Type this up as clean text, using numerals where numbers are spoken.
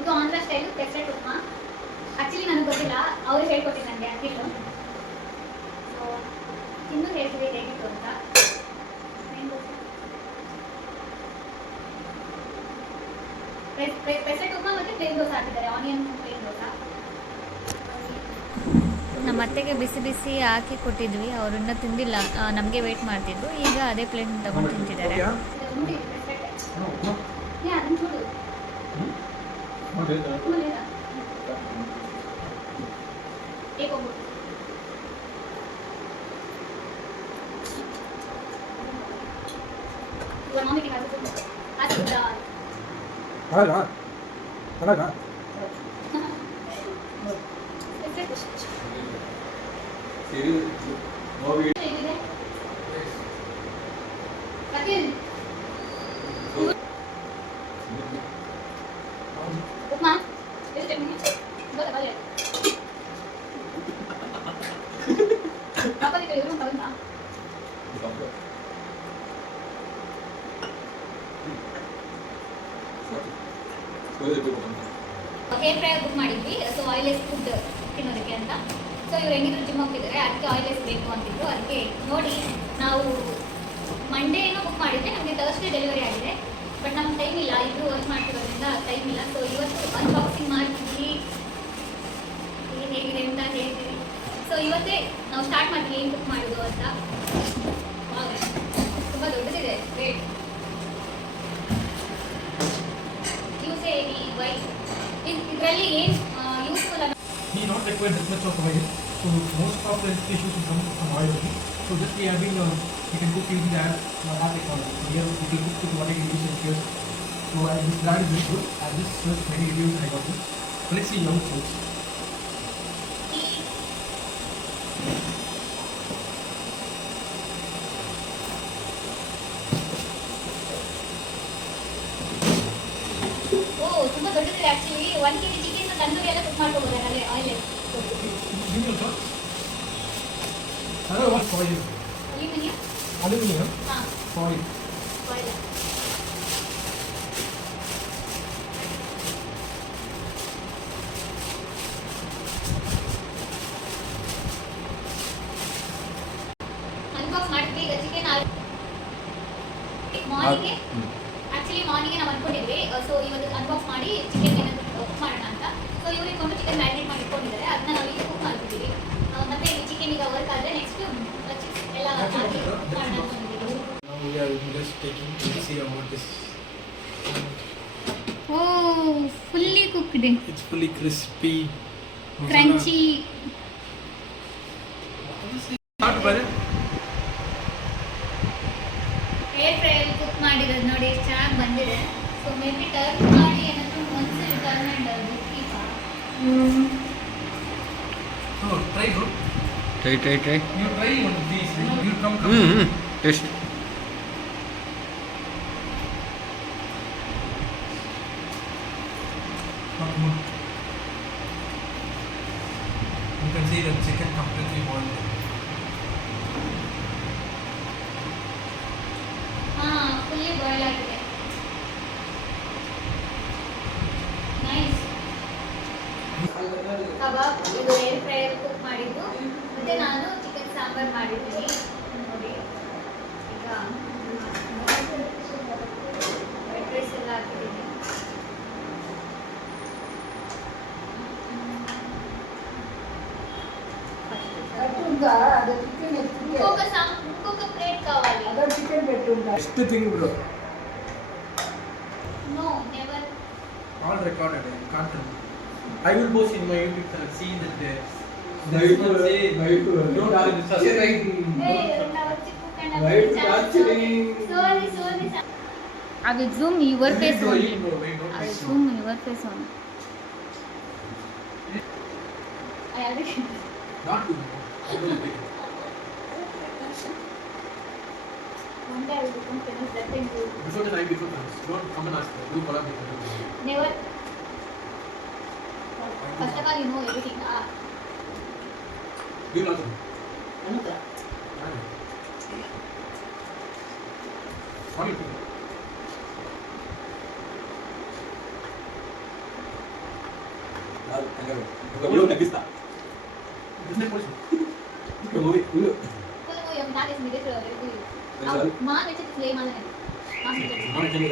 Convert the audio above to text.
ಇದು Andhra style ಪೆಸರೆಟ್ upma. Actually ನನಗೆ ಗೊತ್ತಿಲ್ಲ, ಅವರು ಹೇಳ್ಕೊಟ್ಟಿದ್ದು ನನಗೆ ಅಕ್ಕಿಟ್ಟು. ಸೊ ಇನ್ನೂ ಹೇಳ್ತೀವಿ ಹೇಗಿತ್ತು ಅಂತ. ಪೆಸರೆಟ್ ಉಪ್ಮಾ ಮತ್ತು ಪ್ಲೇನ್ ದೋಸೆ ಹಾಕಿದ್ದಾರೆ, ಆನಿಯನ್ ಪ್ಲೇನ್ ದೋಸೆ. ನಮ್ಮ ಅತ್ತೆಗೆ ಬಿಸಿ ಬಿಸಿ ಹಾಕಿ ಕೊಟ್ಟಿದ್ವಿ, ಅವರನ್ನ ತಿಂದಿಲ್ಲ, ನಮಗೆ ವೇಟ್ ಮಾಡ್ತಿದ್ರು. ಈಗ ಅದೇ ಪ್ಲೇಟ್ ತಗೊಂಡು ತಿಂತಿದ್ದಾರೆ. ಉಪ್ಮಾ ಎಷ್ಟು ಗೊತ್ತಾಗಲ್ಲ. ಹೇರ್ ಫ್ರೈ ಬುಕ್ ಮಾಡಿದ್ವಿ. ಸೊ ಆಯಿಲೆಸ್ ಫುಡ್ ತಿನ್ನೋದಕ್ಕೆ ಅಂತ. ಸೊ ಇವ್ರು ಹೆಂಗಿದ್ರು ಜಿಮ್ ಹೋಗ್ತಿದ್ದಾರೆ, ಅದಕ್ಕೆ ಆಯಿಲೆಸ್ ಬೇಕು ಅಂತಿದ್ರು. ಅದಕ್ಕೆ ನೋಡಿ, ನಾವು ಮಂಡೇ ಏನೋ ಬುಕ್ ಮಾಡಿದ್ದೆ, ನಮಗೆ ಥರ್ಸ್ಡೇ ಡೆಲಿವರಿ ಆಗಿದೆ. ಬಟ್ ನಮ್ಗೆ ಟೈಮ್ ಇಲ್ಲ, ಇಬ್ಬರು ವರ್ಕ್ ಮಾಡ್ತಿರೋದ್ರಿಂದ ಟೈಮ್ ಇಲ್ಲ. ಸೊ ಇವತ್ತು ಅನ್ಬಾಕ್ಸಿಂಗ್ ಮಾಡ್ತೀವಿ, ಏನು ಹೇಗಿದೆ ಅಂತ ಹೇಳ್ತೀವಿ. ಸೊ ಇವತ್ತೇ ನಾವು ಸ್ಟಾರ್ಟ್ ಮಾಡ್ತೀವಿ ಏನು ಬುಕ್ ಮಾಡೋದು ಅಂತ. ತುಂಬ ದೊಡ್ಡದಿದೆ ರೇಟ್. ಯೂಸ್ ಹೇಳಿ ವೈ ಇದರಲ್ಲಿ ಏನು ಯೂಸ್ಫುಲ್ ಅಲ್ಲ. We not require that much of oil. So most of the issues will come from oil only. So just we have been, you can cook using that technology. So here you can cook with what I can use in here. So this brand is very good. I just searched many reviews and I got this. So let's see how it works. ತುಂಬ ದೊಡ್ಡದಿದೆ actually. 1 kg chicken tandoori ಎಲ್ಲ cook ಮಾಡ್ಕೋಬೋದು ಅಲ್ಲೇ oil. Give me a shot. Another one foil. Aluminium. Aluminium. ಹಾಂ, Foil. Oil. Unbox ಮಾಡಿದ್ವಿ ಈಗ chicken. ಮಾರ್ನಿಂಗ್ಗೆ actually ಮಾರ್ನಿಂಗ್ಗೆ ನಾವು ಅಂದ್ಕೊಂಡಿದ್ವಿ. ಸೊ ಇವತ್ತು ಅನ್ಬಾಕ್ಸ್ ಮಾಡಿ ಚಿಕನ್ ಏನಾದರೂ ಕುಕ್ ಮಾಡೋಣ ಅಂತ. ಸೊ ಇವ್ರು ಇಟ್ಕೊಂಡು ಚಿಕನ್ ಮ್ಯಾರಿನೇಟ್ ಮಾಡಿ ಇಟ್ಕೊಂಡಿದ್ದಾರೆ, ಅದನ್ನ ನಾವು ಈಗ ಕುಕ್ ಮಾಡ್ತಿದ್ದೀವಿ. ಮತ್ತೆ ಈ ಚಿಕನ್ ಈಗ ವರ್ಕ್ ಆದರೆ ನೆಕ್ಸ್ಟ್ ಎಲ್ಲ ಹಾಕಿ ಕುಕ್ ಮಾಡೋಣ ಅಂದ್ಕೊಂಡಿದ್ದೀವಿ. Now we are just taking to see about this. Oh, fully cooked, It's fully crispy. Crunchy. Start brother. Air ಫ್ರೈಯಲ್ಲಿ ಕುಕ್ ಮಾಡಿರೋದು ನೋಡಿ, ಎಷ್ಟು ಚೆನ್ನಾಗಿ ಬಂದಿದೆ. ಸೊ ಮೇ ಬಿ ಟರ್ನ್ ಮಾಡಿ ಏನಾದರೂ ಒಂದ್ಸರಿ turn and keep. So try bro. Try. You try one of these. You come. Taste. You can see the chicken completely boiled. ಹಾಂ, ಫುಲ್ಲಿ ಬಾಯ್ಲ್ ಆಗಿದೆ. ನೈಸ್. ಕಬಾಬ್ ಇದು ಏರ್ ಫ್ರೈಯಲ್ಲಿ ಕುಕ್ ಮಾಡಿದ್ದು. ಮತ್ತೆ ನಾನು ಚಿಕನ್ ಸಾಂಬಾರ್ ಮಾಡಿದ್ದೀನಿ ನೋಡಿ. ಈಗ ವೈಟ್ ರೈಸ್ ಎಲ್ಲ ಹಾಕಿದ್ದೀನಿ. ఇంకొక ప్లేట్ కావాలి. Next thing bro. No never. All recorded. I can't tell. I will post in my YouTube channel. See that there. Don't subscribe. I will zoom your face only. I will zoom your face only. I already. Not you. One day I will become famous. That time you. Before the night before comes. Don't come and ask me. Do collab with me. Never. First of all, you know everything. Do you know? Anutra. What do you think? Business policy. Kalau yang tadi sendiri sudah review. Mau macam itu selama mana? Masih.